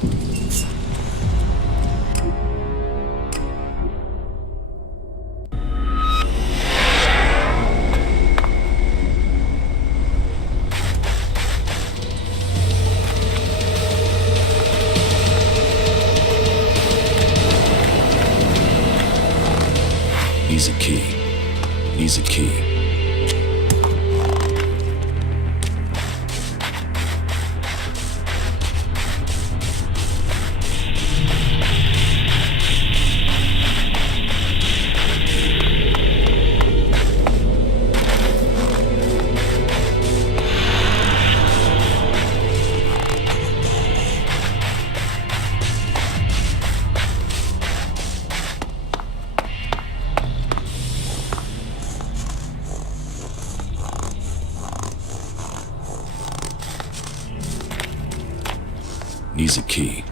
Needs a key. Needs a key. Needs a key.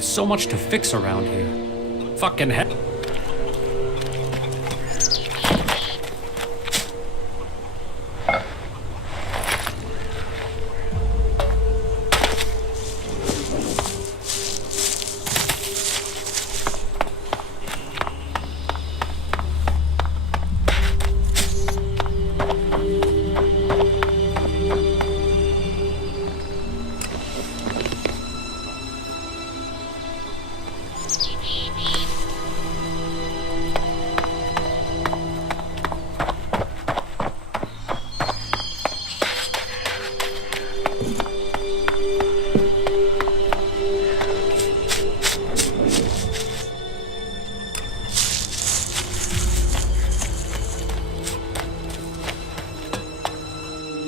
So much to fix around here. Fucking hell.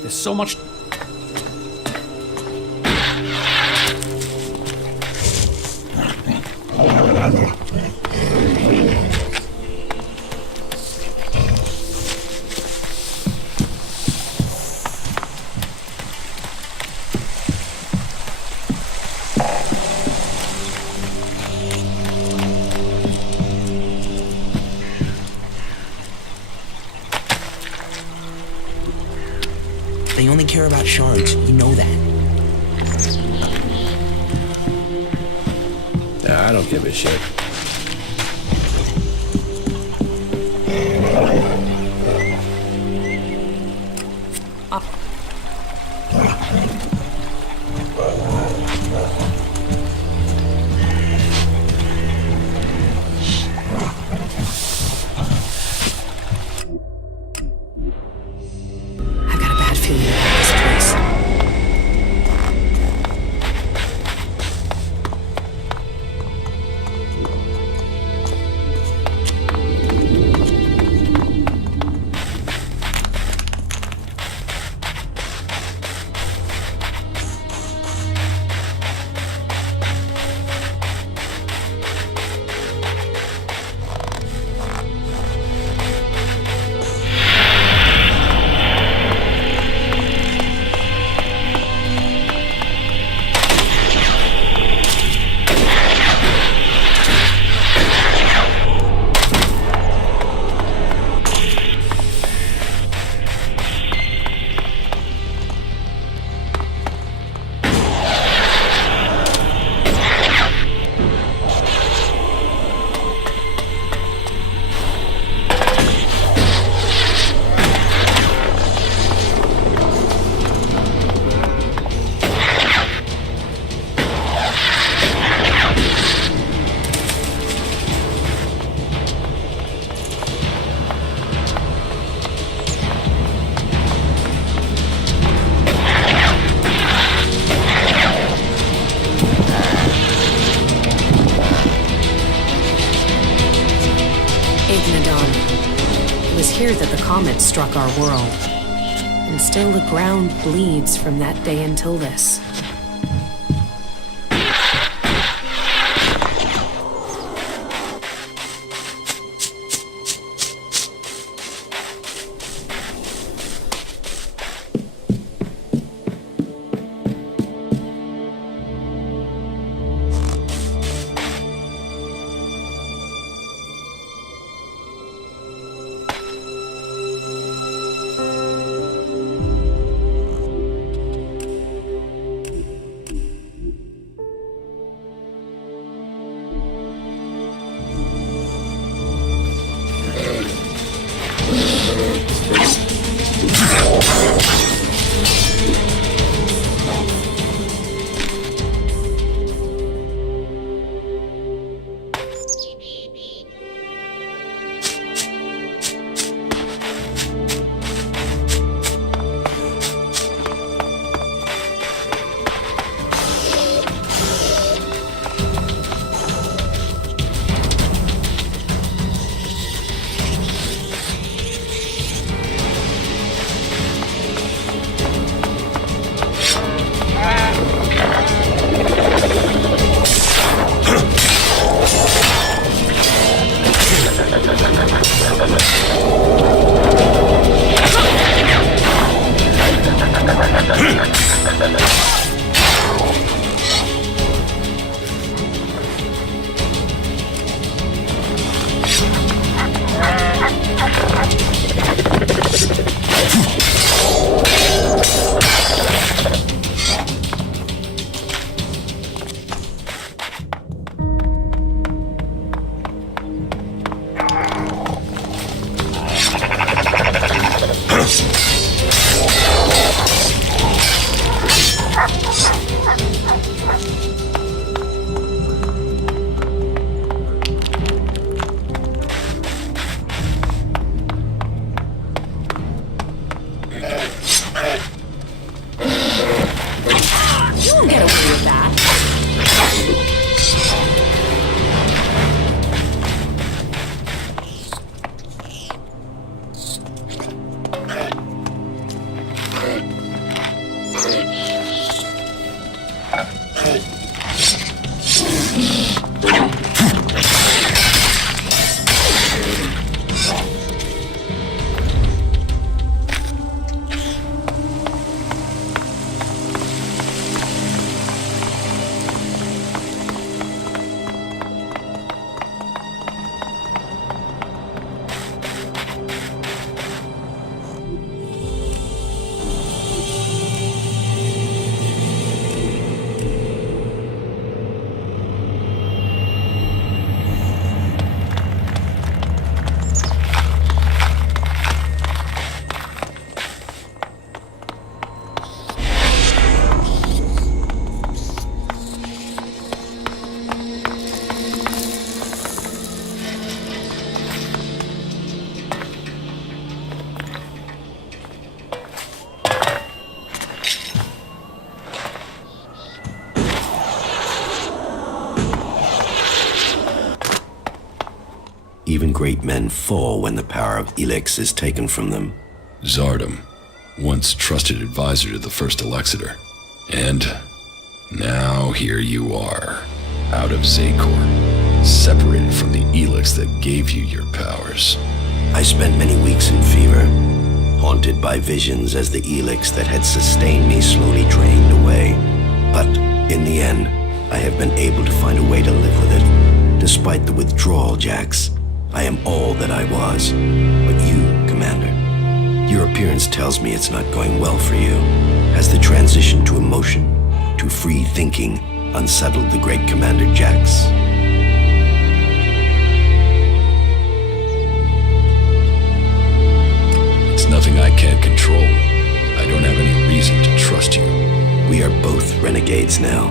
There's so much. They only care about shards, you know that. Nah, I don't give a shit. I've got a bad feeling about this place. It was here that the comet struck our world. And still the ground bleeds from that day until this. Even great men fall when the power of Elex is taken from them. Zardom, once trusted advisor to the first Alexeter. And now here you are, out of Zakor, separated from the Elex that gave you your powers. I spent many weeks in fever, haunted by visions as the Elex that had sustained me slowly drained away. But in the end, I have been able to find a way to live with it. Despite the withdrawal, Jax, I am all that I was. But you, Commander, your appearance tells me it's not going well for you. Has the transition to emotion, to free thinking, unsettled the great Commander Jax? It's nothing I can't control. I don't have any reason to trust you. We are both renegades now,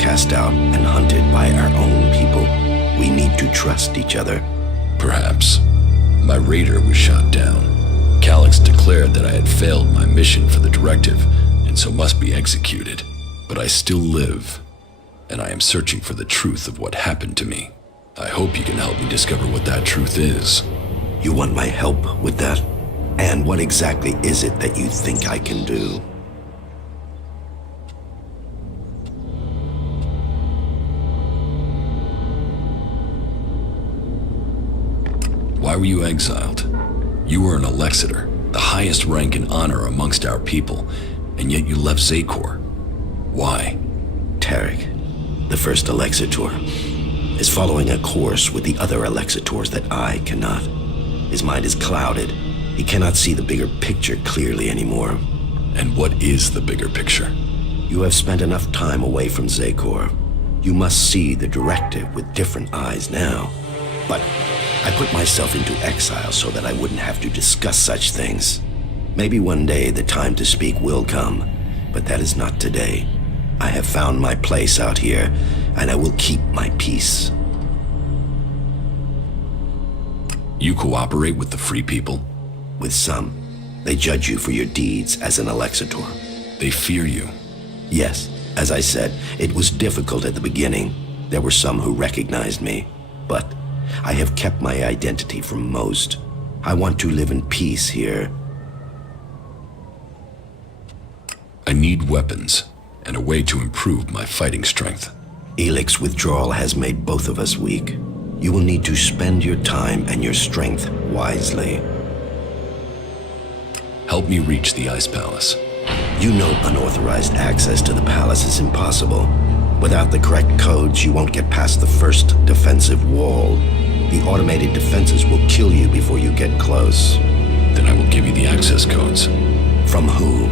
cast out and hunted by our own people. We need to trust each other. Perhaps. My raider was shot down. Calyx declared that I had failed my mission for the directive, and so must be executed. But I still live, and I am searching for the truth of what happened to me. I hope you can help me discover what that truth is. You want my help with that? And what exactly is it that you think I can do? Why were you exiled? You were an Alexiter, the highest rank and honor amongst our people, and yet you left Zakor. Why? Tarek, the first Alexitor, is following a course with the other Alexitors that I cannot. His mind is clouded. He cannot see the bigger picture clearly anymore. And what is the bigger picture? You have spent enough time away from Zakor. You must see the directive with different eyes now. But I put myself into exile so that I wouldn't have to discuss such things. Maybe one day the time to speak will come, but that is not today. I have found my place out here, and I will keep my peace. You cooperate with the Free People? With some. They judge you for your deeds as an Alexitor. They fear you? Yes. As I said, it was difficult at the beginning. There were some who recognized me, but I have kept my identity from most. I want to live in peace here. I need weapons and a way to improve my fighting strength. Elex withdrawal has made both of us weak. You will need to spend your time and your strength wisely. Help me reach the Ice Palace. You know unauthorized access to the palace is impossible. Without the correct codes, you won't get past the first defensive wall. The automated defenses will kill you before you get close. Then I will give you the access codes. From who?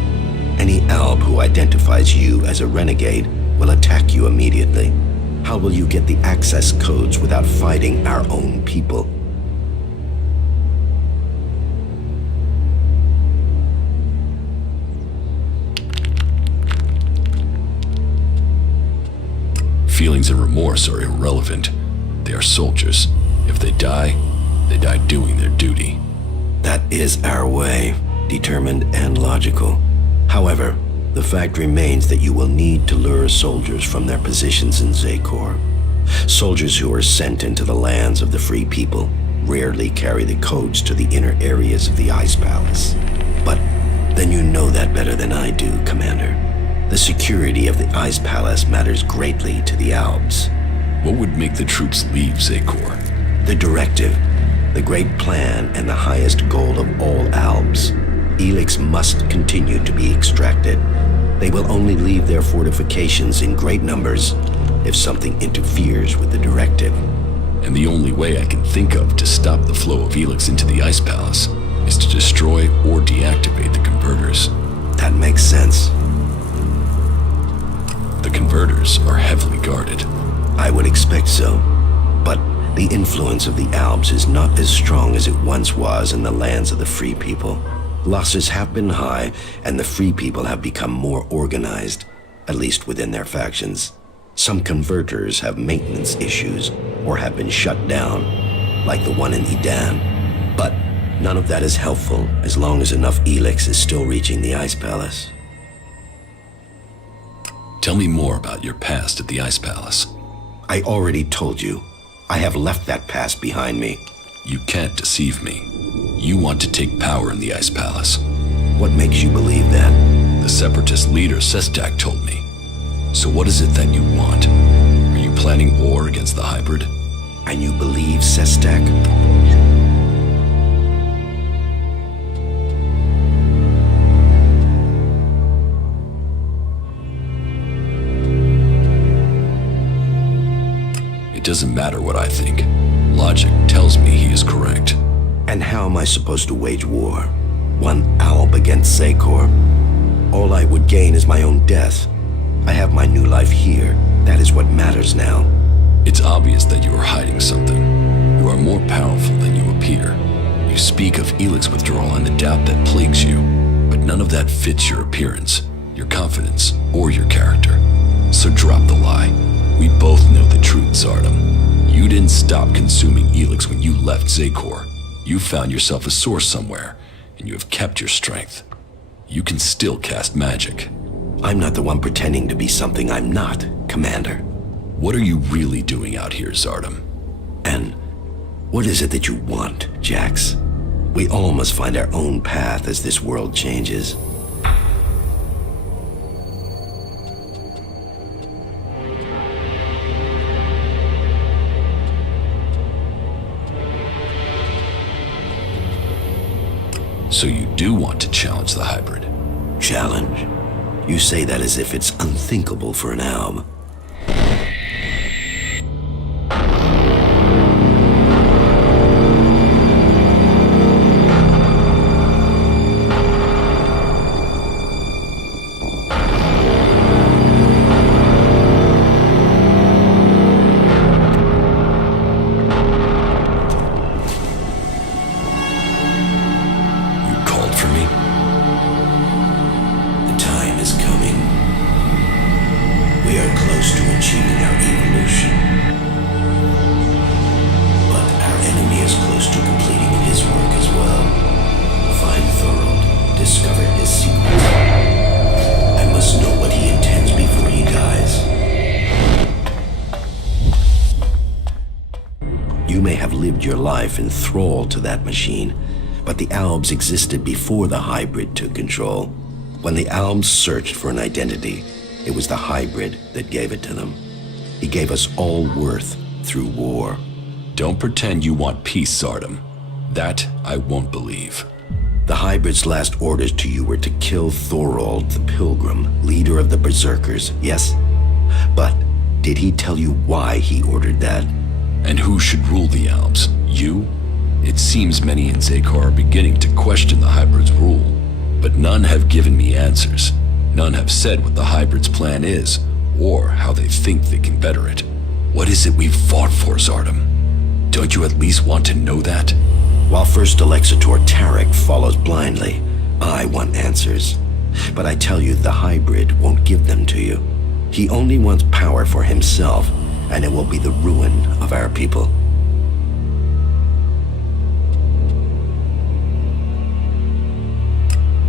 Any Alb who identifies you as a renegade will attack you immediately. How will you get the access codes without fighting our own people? Feelings and remorse are irrelevant. They are soldiers. If they die doing their duty. That is our way, determined and logical. However, the fact remains that you will need to lure soldiers from their positions in Zakor. Soldiers who are sent into the lands of the Free People rarely carry the codes to the inner areas of the Ice Palace. But then you know that better than I do, Commander. The security of the Ice Palace matters greatly to the Albs. What would make the troops leave Zakor? The directive, the great plan, and the highest goal of all Albs. Elex must continue to be extracted. They will only leave their fortifications in great numbers if something interferes with the directive. And the only way I can think of to stop the flow of Elex into the Ice Palace is to destroy or deactivate the converters. That makes sense. The converters are heavily guarded. I would expect so. But the influence of the Albs is not as strong as it once was in the lands of the Free People. Losses have been high, and the Free People have become more organized, at least within their factions. Some converters have maintenance issues or have been shut down, like the one in Edan. But none of that is helpful as long as enough Elex is still reaching the Ice Palace. Tell me more about your past at the Ice Palace. I already told you. I have left that past behind me. You can't deceive me. You want to take power in the Ice Palace. What makes you believe that? The Separatist leader, Sestak, told me. So what is it that you want? Are you planning war against the hybrid? And you believe Sestak? It doesn't matter what I think. Logic tells me he is correct. And how am I supposed to wage war? One Alb against Zakor? All I would gain is my own death. I have my new life here. That is what matters now. It's obvious that you are hiding something. You are more powerful than you appear. You speak of Elex withdrawal and the doubt that plagues you, but none of that fits your appearance, your confidence, or your character. So drop the lie. We both know the truth, Zardom. You didn't stop consuming Elex when you left Zakor. You found yourself a source somewhere, and you have kept your strength. You can still cast magic. I'm not the one pretending to be something I'm not, Commander. What are you really doing out here, Zardom? And what is it that you want, Jax? We all must find our own path as this world changes. So you do want to challenge the hybrid? Challenge? You say that as if it's unthinkable for an alb. Your life enthralled to that machine, but the Albs existed before the hybrid took control. When the Albs searched for an identity, it was the hybrid that gave it to them. He gave us all worth through war. Don't pretend you want peace, Zardom. That I won't believe. The hybrid's last orders to you were to kill Thorold the Pilgrim, leader of the Berserkers, yes? But did he tell you why he ordered that? And who should rule the Albs? You? It seems many in Zakor are beginning to question the hybrid's rule, but none have given me answers. None have said what the hybrid's plan is, or how they think they can better it. What is it we've fought for, Zardom? Don't you at least want to know that? While First Alexitor Tarek follows blindly, I want answers. But I tell you, the hybrid won't give them to you. He only wants power for himself, and it will be the ruin of our people.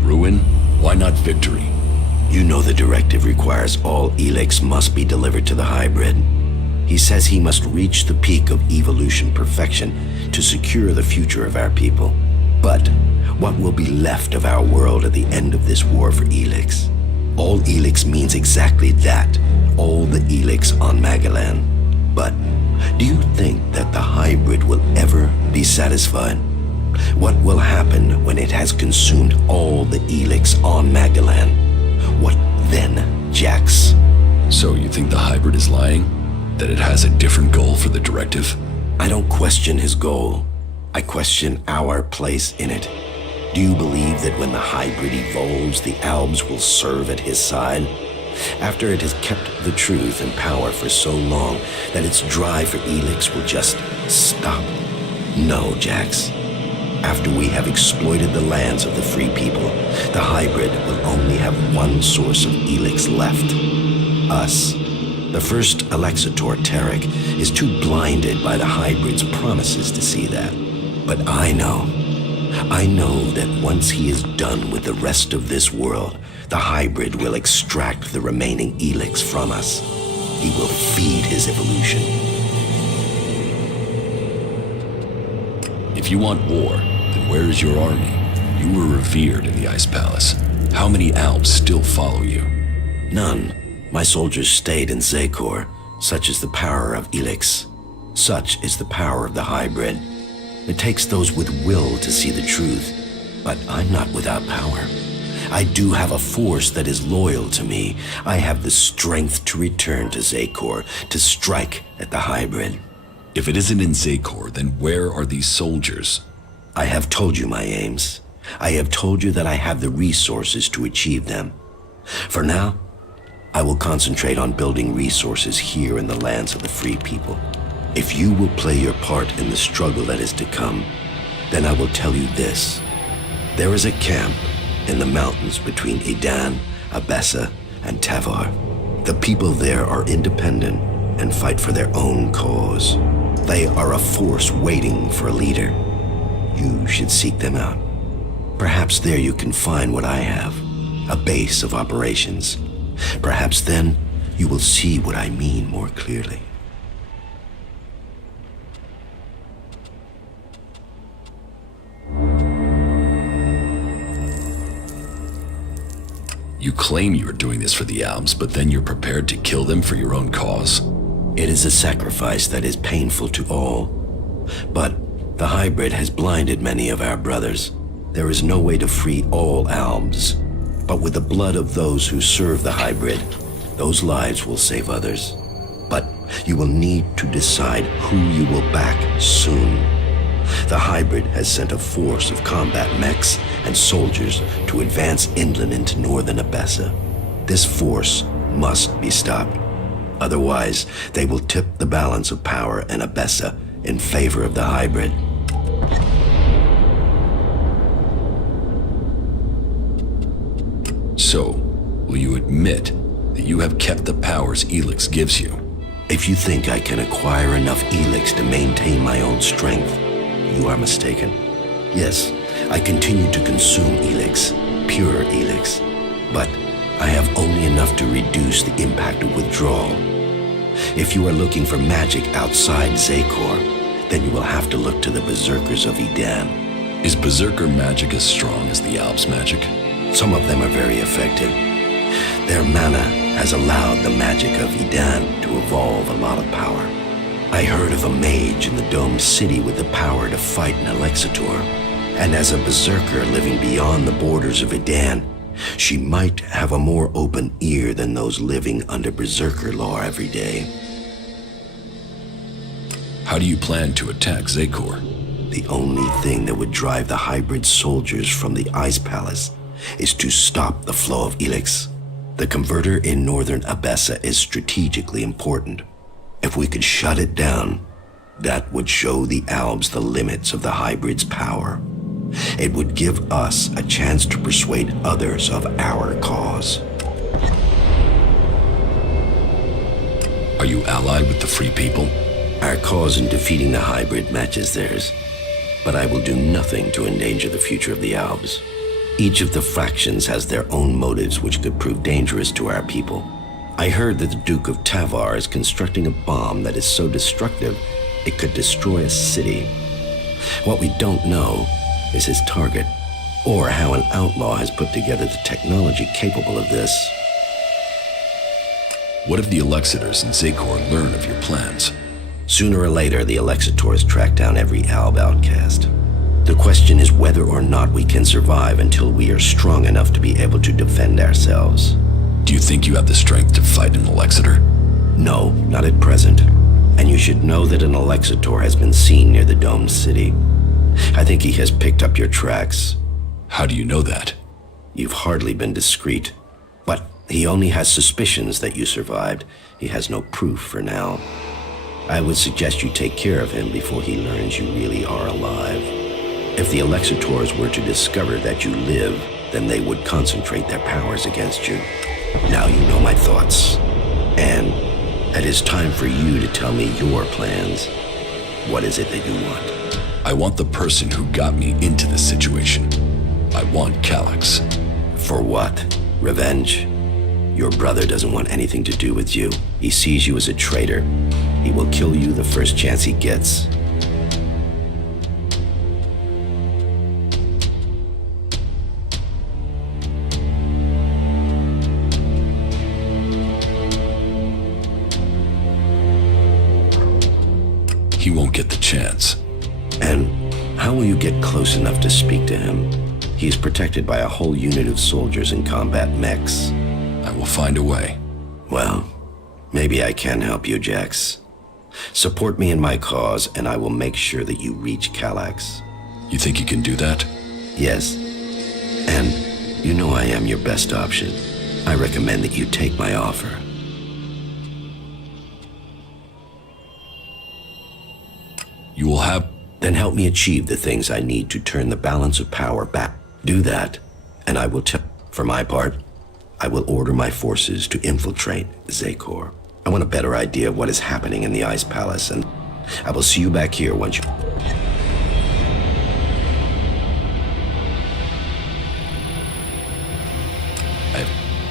Ruin? Why not victory? You know the directive requires all Elex must be delivered to the hybrid. He says he must reach the peak of evolution perfection to secure the future of our people. But what will be left of our world at the end of this war for Elex? All Elex means exactly that. All the Elex on Magalan. But do you think that the hybrid will ever be satisfied? What will happen when it has consumed all the Elex on Magalan? What then, Jax? So you think the hybrid is lying? That it has a different goal for the directive? I don't question his goal. I question our place in it. Do you believe that when the hybrid evolves, the Albs will serve at his side? After it has kept the truth and power for so long that its drive for Elex will just stop? No, Jax. After we have exploited the lands of the free people, the hybrid will only have one source of Elex left. Us. The first Alexitor Tarek is too blinded by the hybrid's promises to see that. But I know that once he is done with the rest of this world, the hybrid will extract the remaining Elex from us. He will feed his evolution. If you want war, then where is your army? You were revered in the Ice Palace. How many Albs still follow you? None. My soldiers stayed in Zakor. Such is the power of Elex. Such is the power of the hybrid. It takes those with will to see the truth, but I'm not without power. I do have a force that is loyal to me. I have the strength to return to Zakor, to strike at the hybrid. If it isn't in Zakor, then where are these soldiers? I have told you my aims. I have told you that I have the resources to achieve them. For now, I will concentrate on building resources here in the lands of the free people. If you will play your part in the struggle that is to come, then I will tell you this. There is a camp in the mountains between Idan, Abessa, and Tavar. The people there are independent and fight for their own cause. They are a force waiting for a leader. You should seek them out. Perhaps there you can find what I have, a base of operations. Perhaps then you will see what I mean more clearly. You claim you are doing this for the Alps, but then you're prepared to kill them for your own cause? It is a sacrifice that is painful to all. But the hybrid has blinded many of our brothers. There is no way to free all Alps. But with the blood of those who serve the hybrid, those lives will save others. But you will need to decide who you will back soon. The hybrid has sent a force of combat mechs and soldiers to advance inland into northern Abessa. This force must be stopped. Otherwise, they will tip the balance of power in Abessa in favor of the hybrid. So, will you admit that you have kept the powers Elex gives you? If you think I can acquire enough Elex to maintain my own strength, you are mistaken. Yes, I continue to consume Elex, pure Elex, but I have only enough to reduce the impact of withdrawal. If you are looking for magic outside Zekor, then you will have to look to the Berserkers of Edan. Is Berserker magic as strong as the Alps magic? Some of them are very effective. Their mana has allowed the magic of Edan to evolve a lot of power. I heard of a mage in the domed city with the power to fight an Alexitor, and as a berserker living beyond the borders of Edan, she might have a more open ear than those living under berserker law every day. How do you plan to attack Zekor? The only thing that would drive the hybrid soldiers from the Ice Palace is to stop the flow of Elex. The converter in northern Abessa is strategically important. If we could shut it down, that would show the Alps the limits of the hybrid's power. It would give us a chance to persuade others of our cause. Are you allied with the Free People? Our cause in defeating the hybrid matches theirs, but I will do nothing to endanger the future of the Alps. Each of the factions has their own motives which could prove dangerous to our people. I heard that the Duke of Tavar is constructing a bomb that is so destructive it could destroy a city. What we don't know is his target, or how an outlaw has put together the technology capable of this. What if the Alexitors in Zekor learn of your plans? Sooner or later, the Alexitors track down every Alb outcast. The question is whether or not we can survive until we are strong enough to be able to defend ourselves. Do you think you have the strength to fight an Alexitor? No, not at present. And you should know that an Alexitor has been seen near the domed city. I think he has picked up your tracks. How do you know that? You've hardly been discreet. But he only has suspicions that you survived. He has no proof for now. I would suggest you take care of him before he learns you really are alive. If the Alexitors were to discover that you live, then they would concentrate their powers against you. Now you know my thoughts. And it is time for you to tell me your plans. What is it that you want? I want the person who got me into this situation. I want Calyx. For what? Revenge? Your brother doesn't want anything to do with you. He sees you as a traitor. He will kill you the first chance he gets. He won't get the chance. And how will you get close enough to speak to him? He's protected by a whole unit of soldiers and combat mechs. I will find a way. Well, maybe I can help you, Jax. Support me in my cause, and I will make sure that you reach Calyx. You think you can do that? Yes. And you know I am your best option. I recommend that you take my offer. You will have... Then help me achieve the things I need to turn the balance of power back. Do that, and I will tell. For my part, I will order my forces to infiltrate Zekor. I want a better idea of what is happening in the Ice Palace, and I will see you back here once you...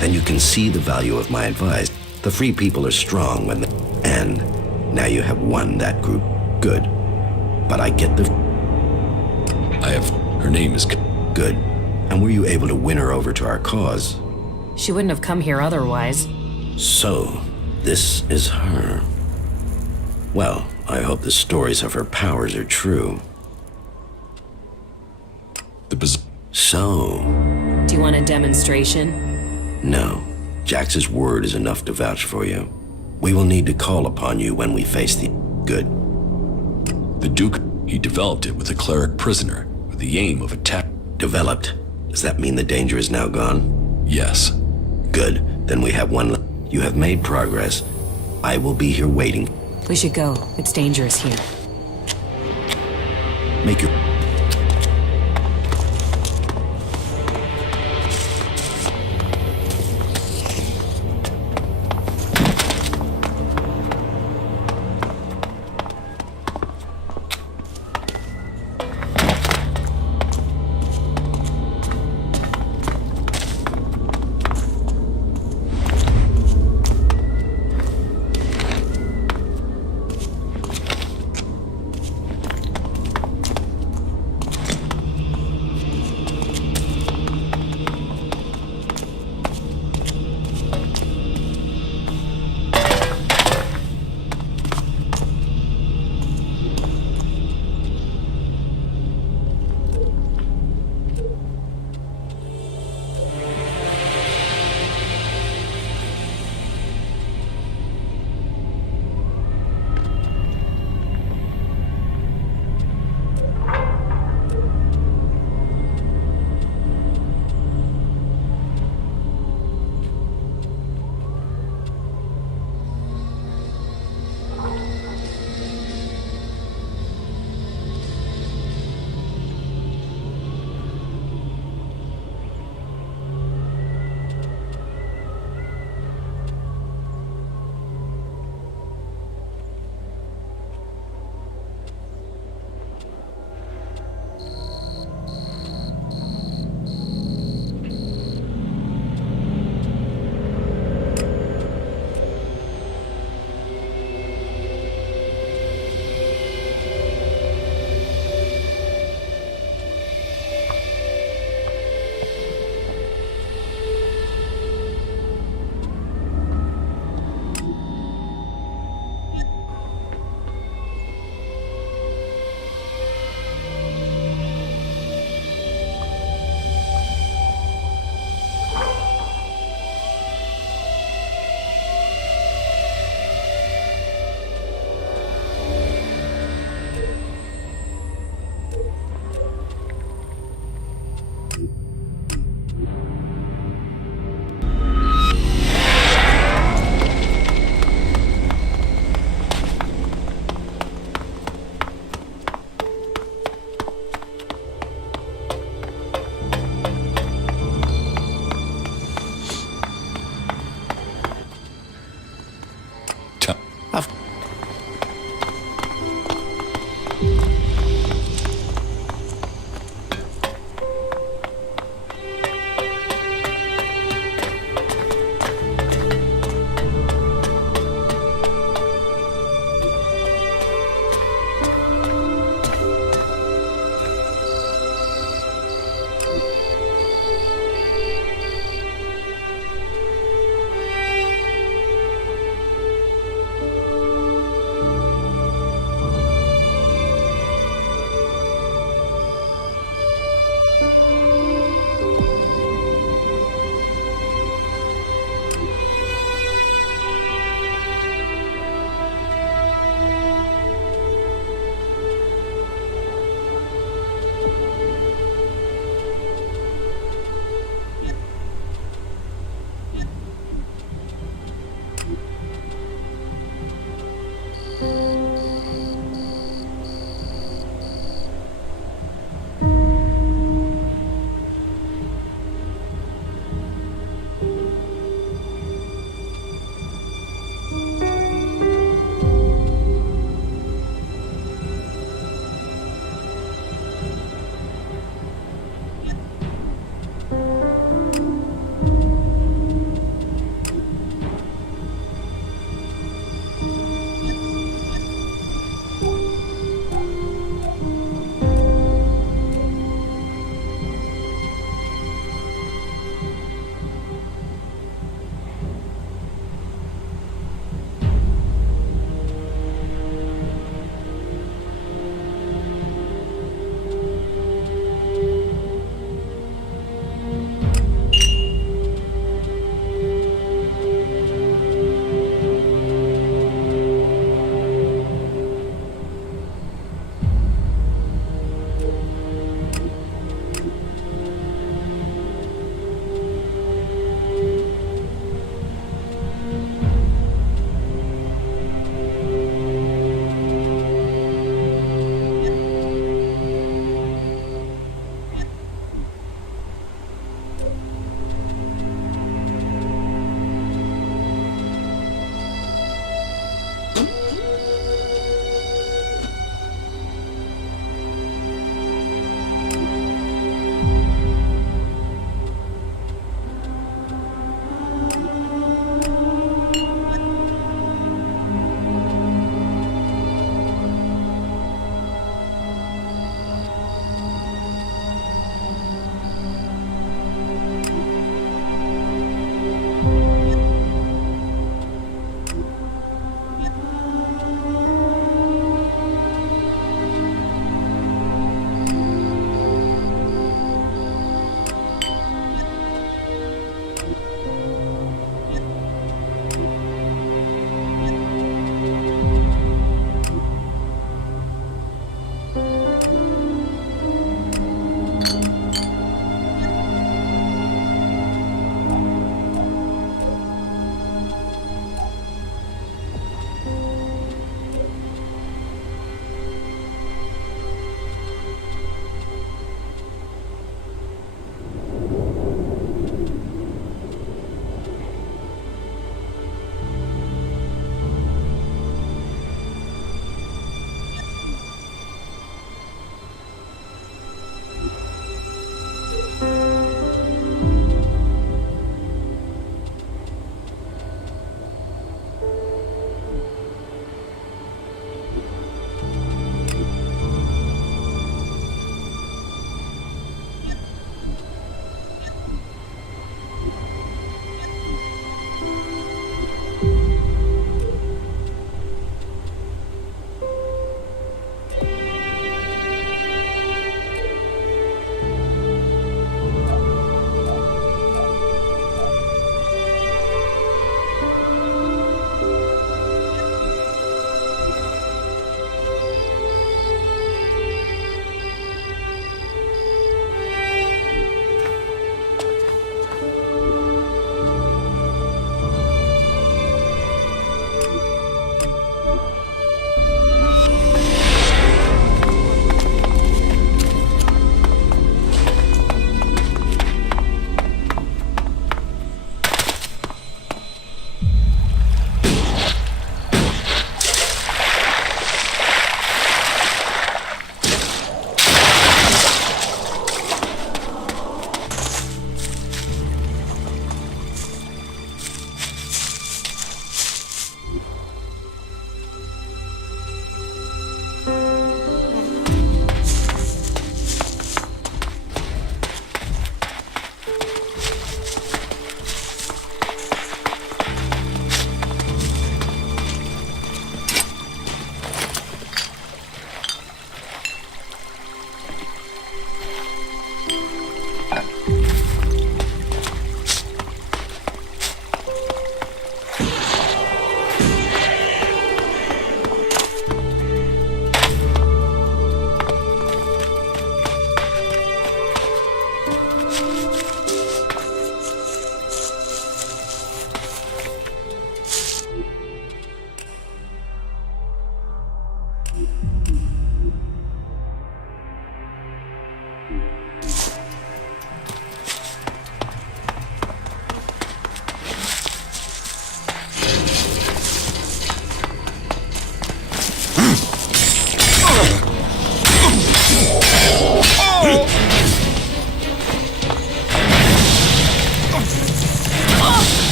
Then you can see the value of my advice. The Free People are strong when they... And now you have won that group. Good. But I get the... Her name is... Good. And were you able to win her over to our cause? She wouldn't have come here otherwise. So, this is her. Well, I hope the stories of her powers are true. So... Do you want a demonstration? No. Jax's word is enough to vouch for you. We will need to call upon you when we face the... Good. The Duke, he developed it with a cleric prisoner, with the aim of attack. Developed? Does that mean the danger is now gone? Yes. Good. Then we have one... You have made progress. I will be here waiting. We should go. It's dangerous here. Make your...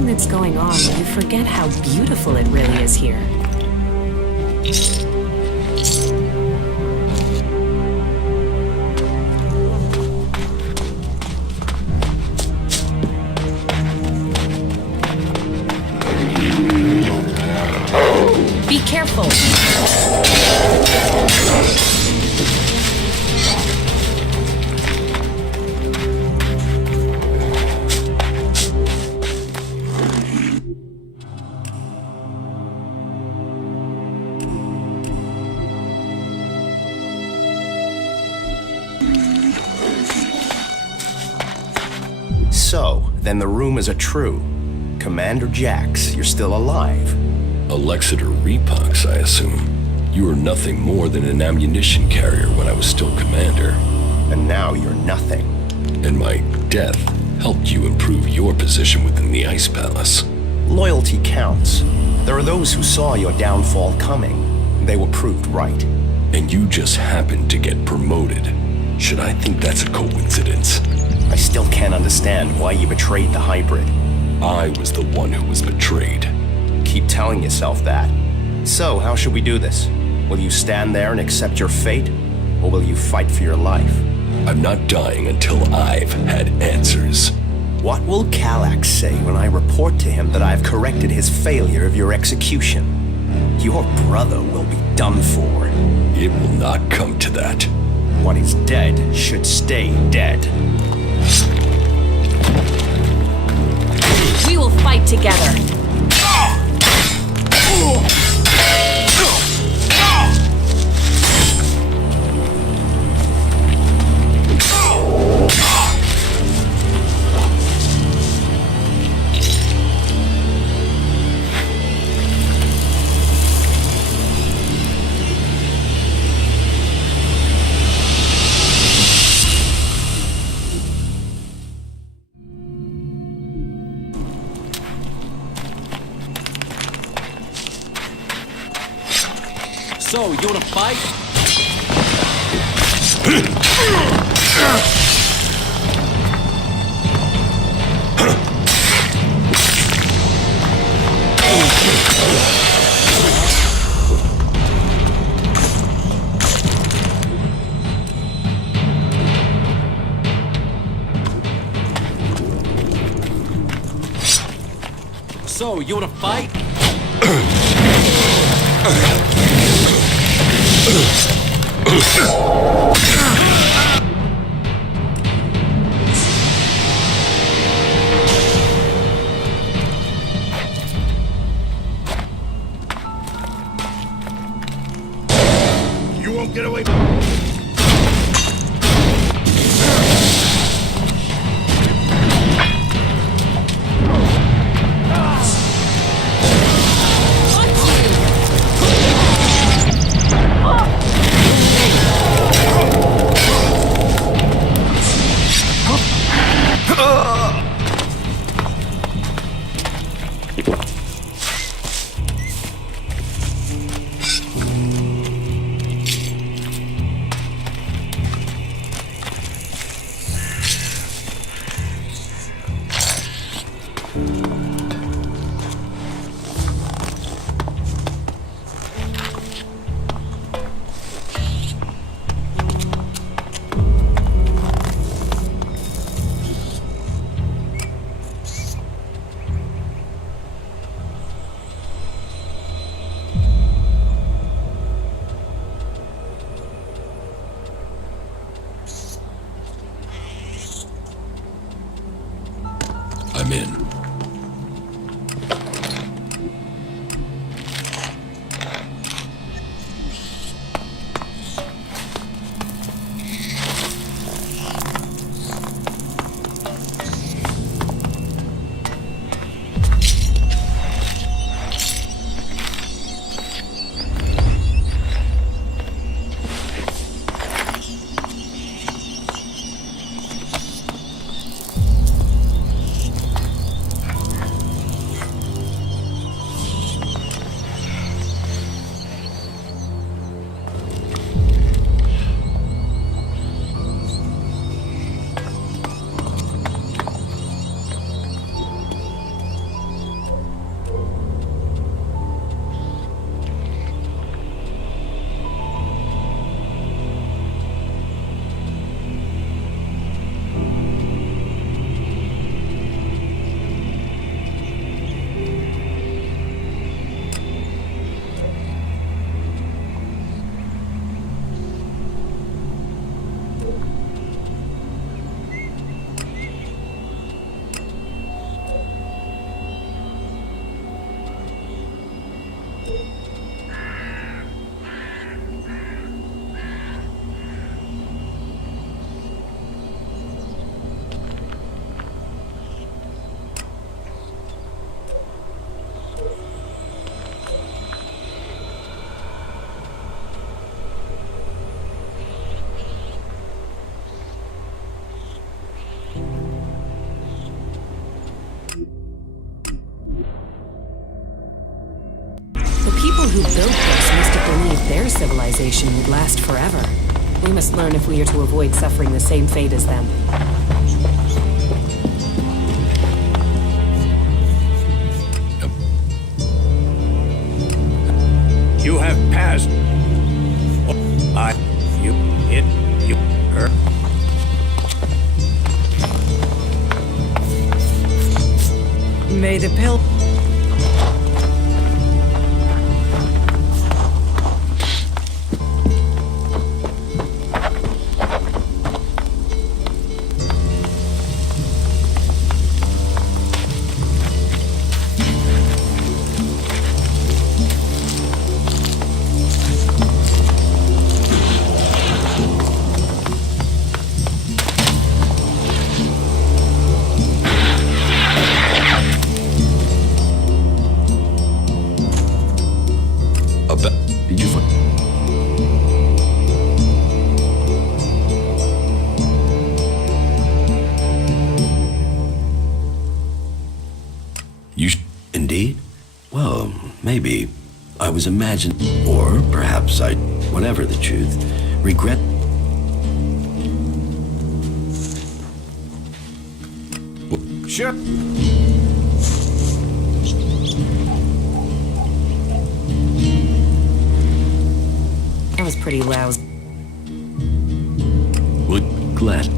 everything that's going on, you forget how beautiful it really is here. Be careful! So, then the rumors are true. Commander Jax, you're still alive. Alexeter Repox, I assume. You were nothing more than an ammunition carrier when I was still commander. And now you're nothing. And my death helped you improve your position within the Ice Palace. Loyalty counts. There are those who saw your downfall coming. They were proved right. And you just happened to get promoted. Should I think that's a coincidence? I still can't understand why you betrayed the hybrid. I was the one who was betrayed. Keep telling yourself that. So, how should we do this? Will you stand there and accept your fate? Or will you fight for your life? I'm not dying until I've had answers. What will Kallax say when I report to him that I've corrected his failure of your execution? Your brother will be done for. It will not come to that. What is dead should stay dead. We will fight together. So, you wanna fight? So, you wanna fight? You won't get away. who built this must have believed their civilization would last forever. We must learn if we are to avoid suffering the same fate as them. You have passed. You, it, you, her. May the pill. Did you find... Indeed? Well, maybe. I was imagining, or perhaps I, whatever the truth, regret. Sure. That was pretty lousy. Well, glad.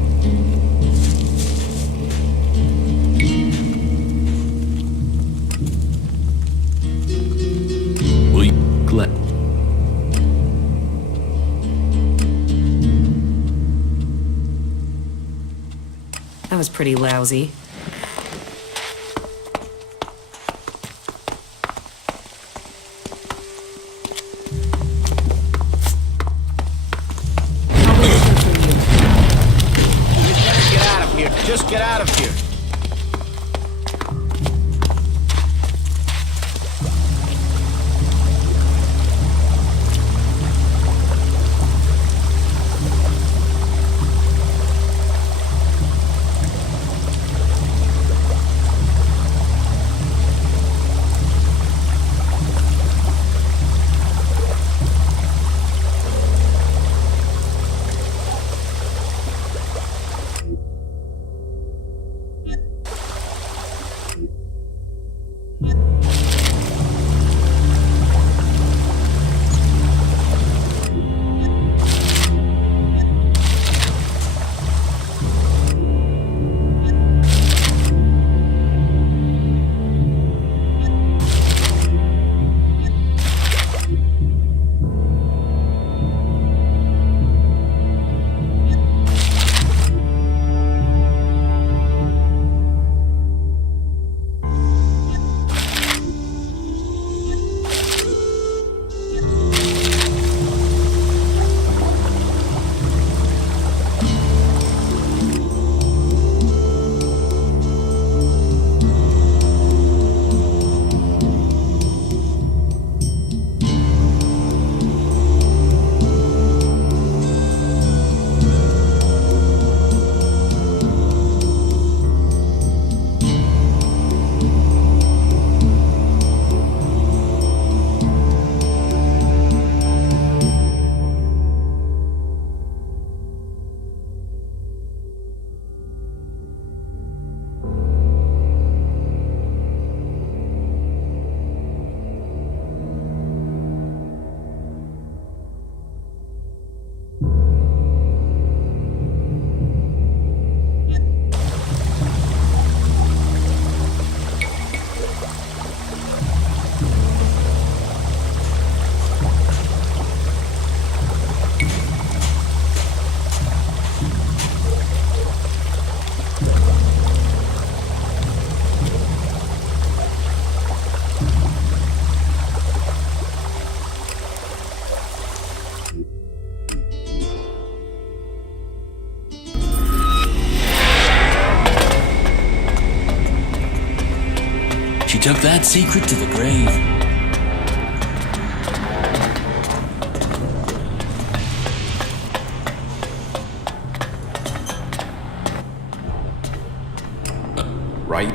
Well, glad. That was pretty lousy. Get out of here. Just get out of here. Took that secret to the grave. Right?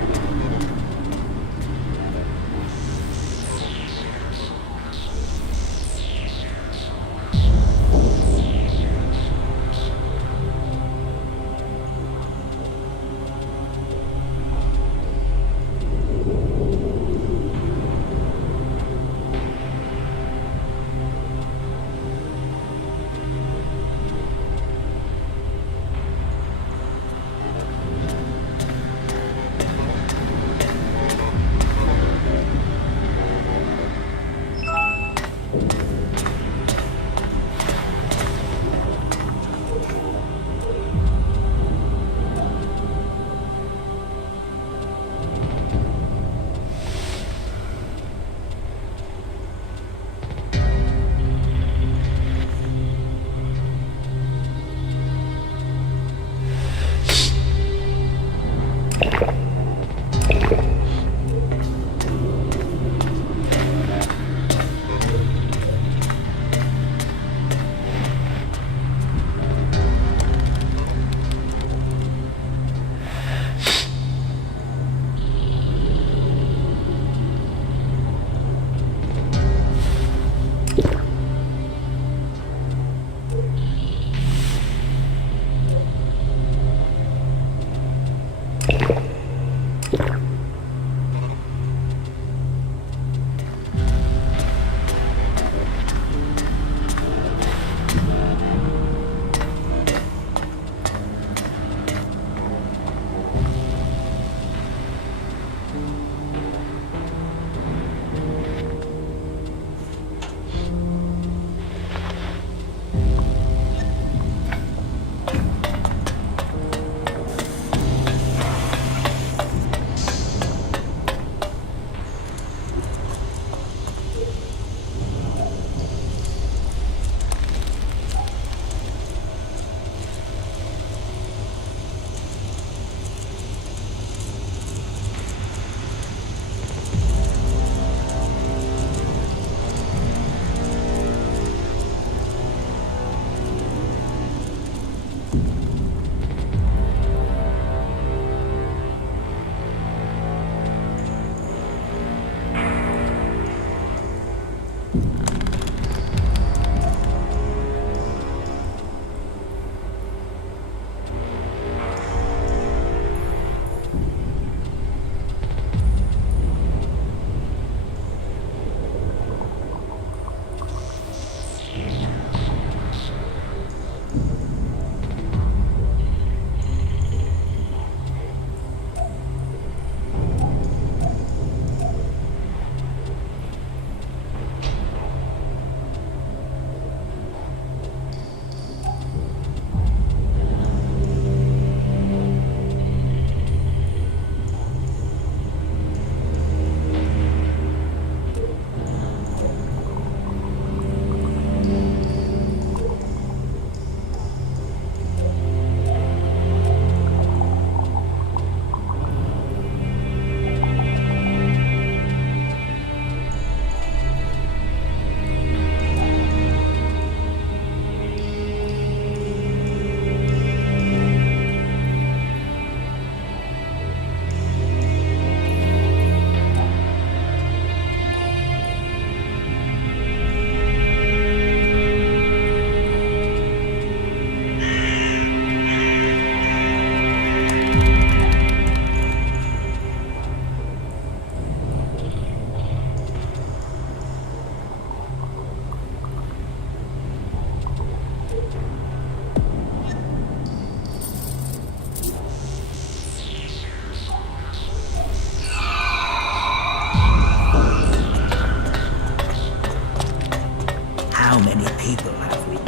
paper have we?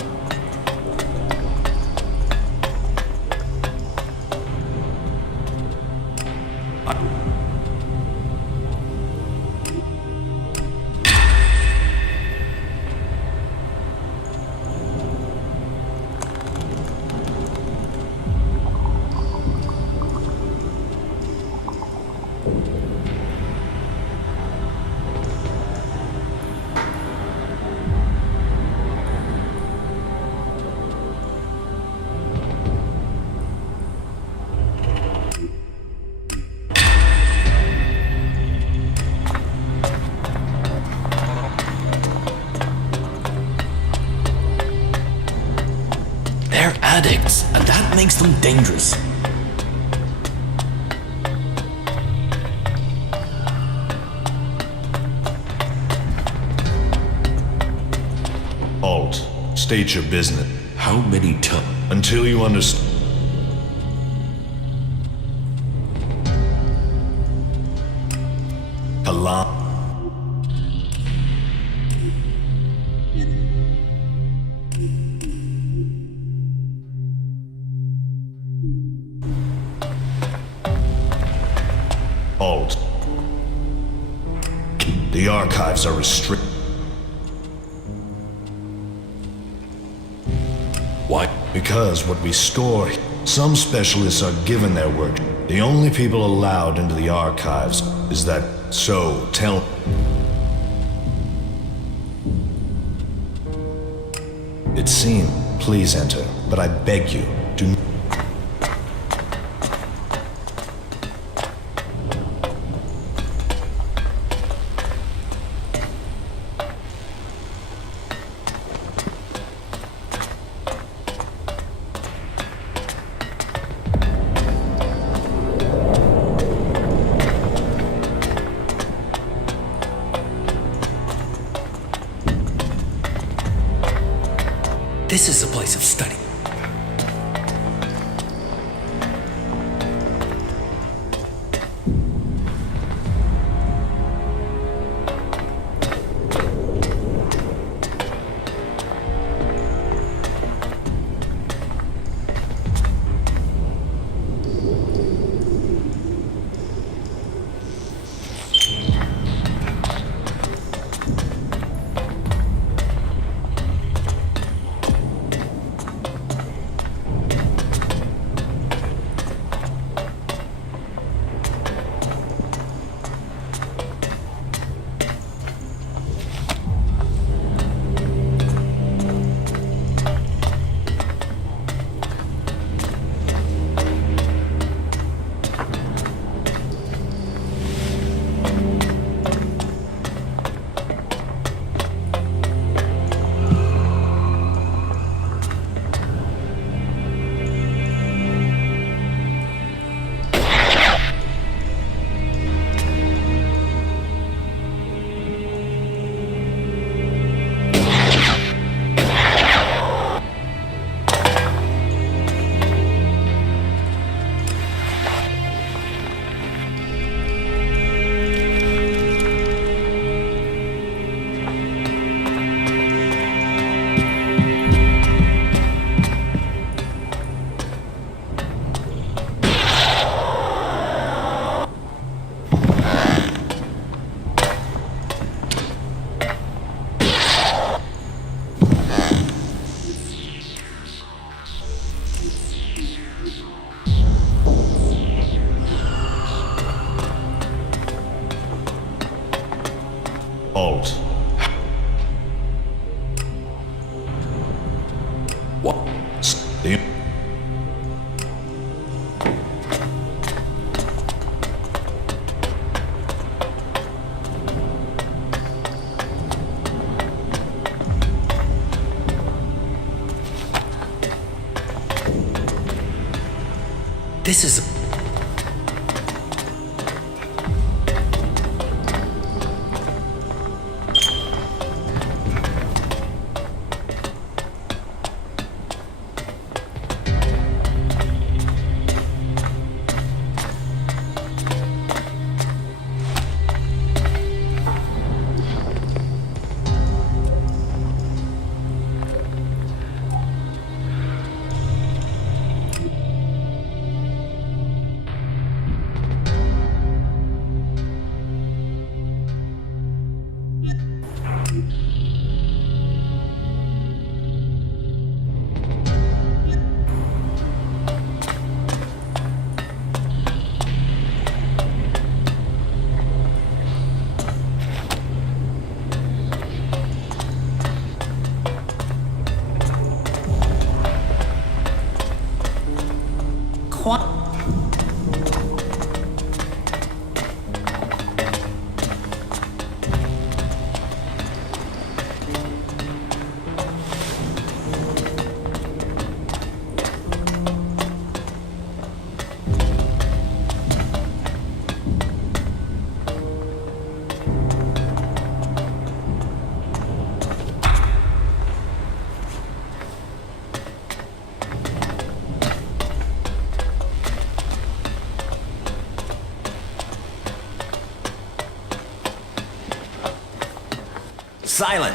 They're addicts, and that makes them dangerous. Alt, state your business. How many times? Until you understand. Alarm. Alt. The archives are restricted. Why? Because what we store, some specialists are given their work. The only people allowed into the archives is that, so tell. It seems, please enter, but I beg you, do. This is a place of study. Alt. What? The This is... silent.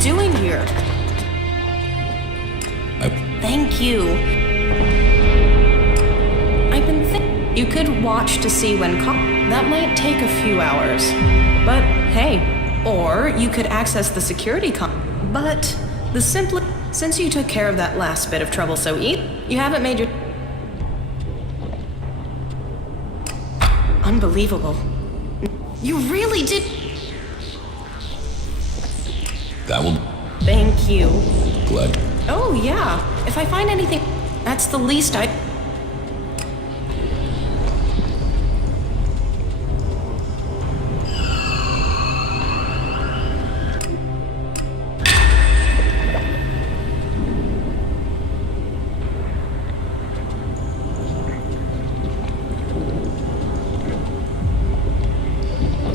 Doing here? Thank you. I've been you could watch to see when that might take a few hours. But hey, or you could access the security but the since you took care of that last bit of trouble so you haven't made your unbelievable. You really did. That will... Thank you. Glad. Oh, yeah. If I find anything, that's the least I...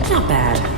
Not bad.